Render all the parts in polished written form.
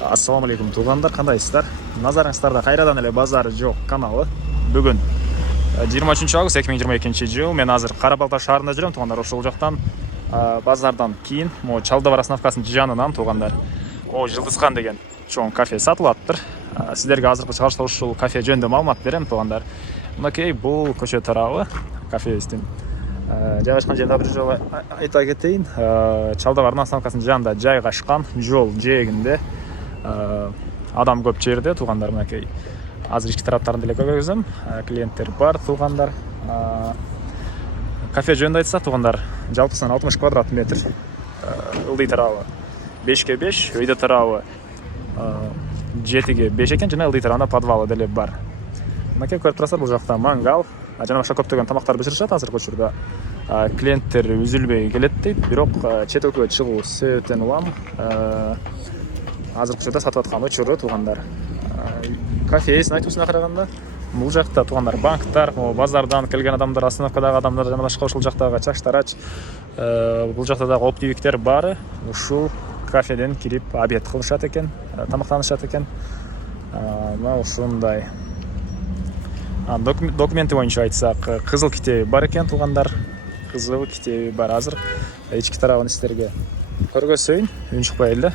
Assalamu alaikum туугандар, кандайсыздар? Назарыңыздарда кайрадан эле базары жок каналы. Бүгүн 23 август 2022 жыл. Мен азыр Кара-Балта шаарында жүрөм, туугандар. Ошол жактан базардан кийин могу Чалдыбар остановкасынын жанынан туугандар. Жылдызхан деген чоң кафе сатылаттыр. Сиздерге азыркы чыгарышта ушул кафе жөнүндө маалымат берем, туугандар. Мынакей бул көчө тарабы кафебиздин жайгашкан жерде бир жолу айта кетейин. Чалдыбар остановкасынын жанында жайгашкан, жол жээгинде адам көп жерде туугандар. Мынакей азыр ички тараптарын деле көргөзөм. Клиенттер бар туугандар. Кафе жөнүндө айтсак туугандар, жалпысынан 60 квадрат метр. Ылдый тарабы 5/5, өйдө тарабы 7/5 экен, жана ылдый тарабында подвалы деле бар. Мынакей көрүп турасыздар, бул жакта мангал, жана башка көптөгөн тамактар бышырышат азыркы учурда. Клиенттер үзүлбөй келет дейт, бирок чет өлкөгө чыгуу себептен улам азыркы учурда сатып аткан учуру туугандар. Кафе эсин айтуусуна караганда, бул жакта туугандар банктар, базардан келген адамдар, остановкадагы адамдар жана башка ушул жактагы чачтарач, бул жакта дагы оптовиктер баары ушул кафеден кирип обед кылышат экен, тамактанышат экен. Мына ушундай. Документи боюнча айтсак, кызыл китеби бар экен туугандар. Кызыл китеби бар. Азыр ички тарабын сиздерге көргөзөйүн, үн чыкпай эле.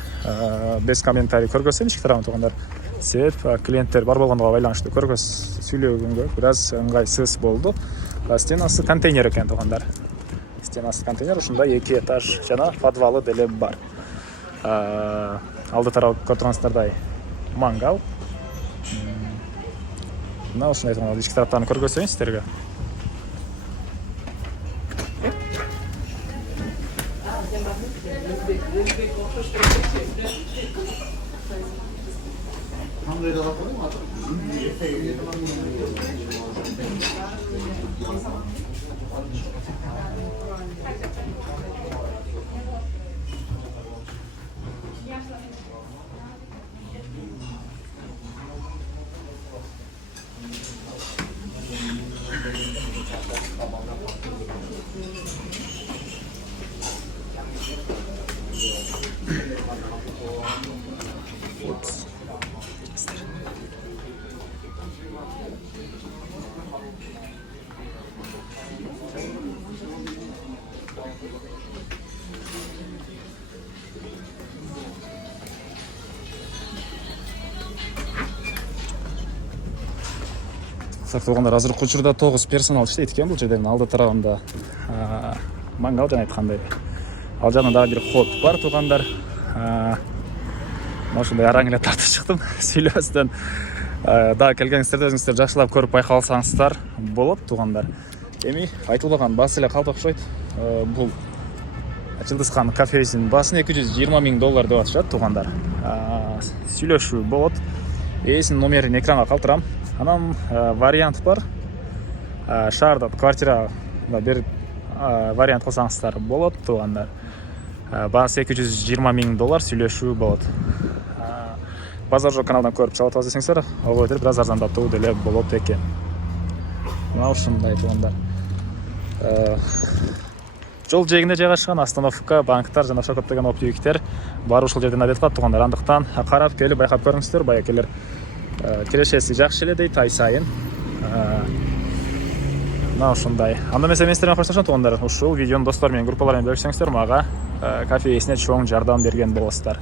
Без комментарий көргөзөйүн ички тарабын туугандар. Себеп клиенттер бар болгондугу байланыштуу сүйлөгөнгө бир аз ыңгайсыз болду. Стенасы контейнер экен туугандар. Стенасы контейнер, ушундай 2 этаж жана подвалы деле бар. Алды тарабы көрүп тургансыздардай мангал. Мына ушундай туугандар, ички тараптарын көргөзөйүн сиздерге. Туугандар, азыркы учурда 9 персонал иштейт экен бул жерден. Алды тарабында мангал жана айткандай. Ал жагында дагы бир ход бар туугандар. Ошондой араң эле тартып чыктым. Сүйлөбөстөн дагы келгениңиздерде өзүңүздөр жакшылап көрүп байкалсаңыздар болот туугандар. Эми айтылбаган баасы эле калды окшойт. Бул Жылдызхан кафесинин баасын $220 000 деп атышат туугандар. Сүйлөшүү болот. Эсинин номерин экранга калтырам. Анан вариант бар. Шаарда квартира бир вариант кылсаңыздар болот туугандар. Баасы $220 000 сүйлөшүү болот. Базар жок каналдан көрүп чыгып атабыз десеңиздер, ого бир аз арзандатуу деле болот экен. Мына ушундай туугандар. Жол жээгинде жайгашкан остановка, банктар жана башка көптөгөн оптовиктер бар ушул жерден обед кылат туугандар. Андыктан карап келип байкап көрүңүздөр, байкелер кирешеси жакшы эле дейт ай сайын. Мына ушундай. Анда мен сиздермен коштошом туугандар. Ушул видеону достор менен, группалар менен бөлүшсөңүздөр, мага кафе ээсине чоң жардам берген болосуздар.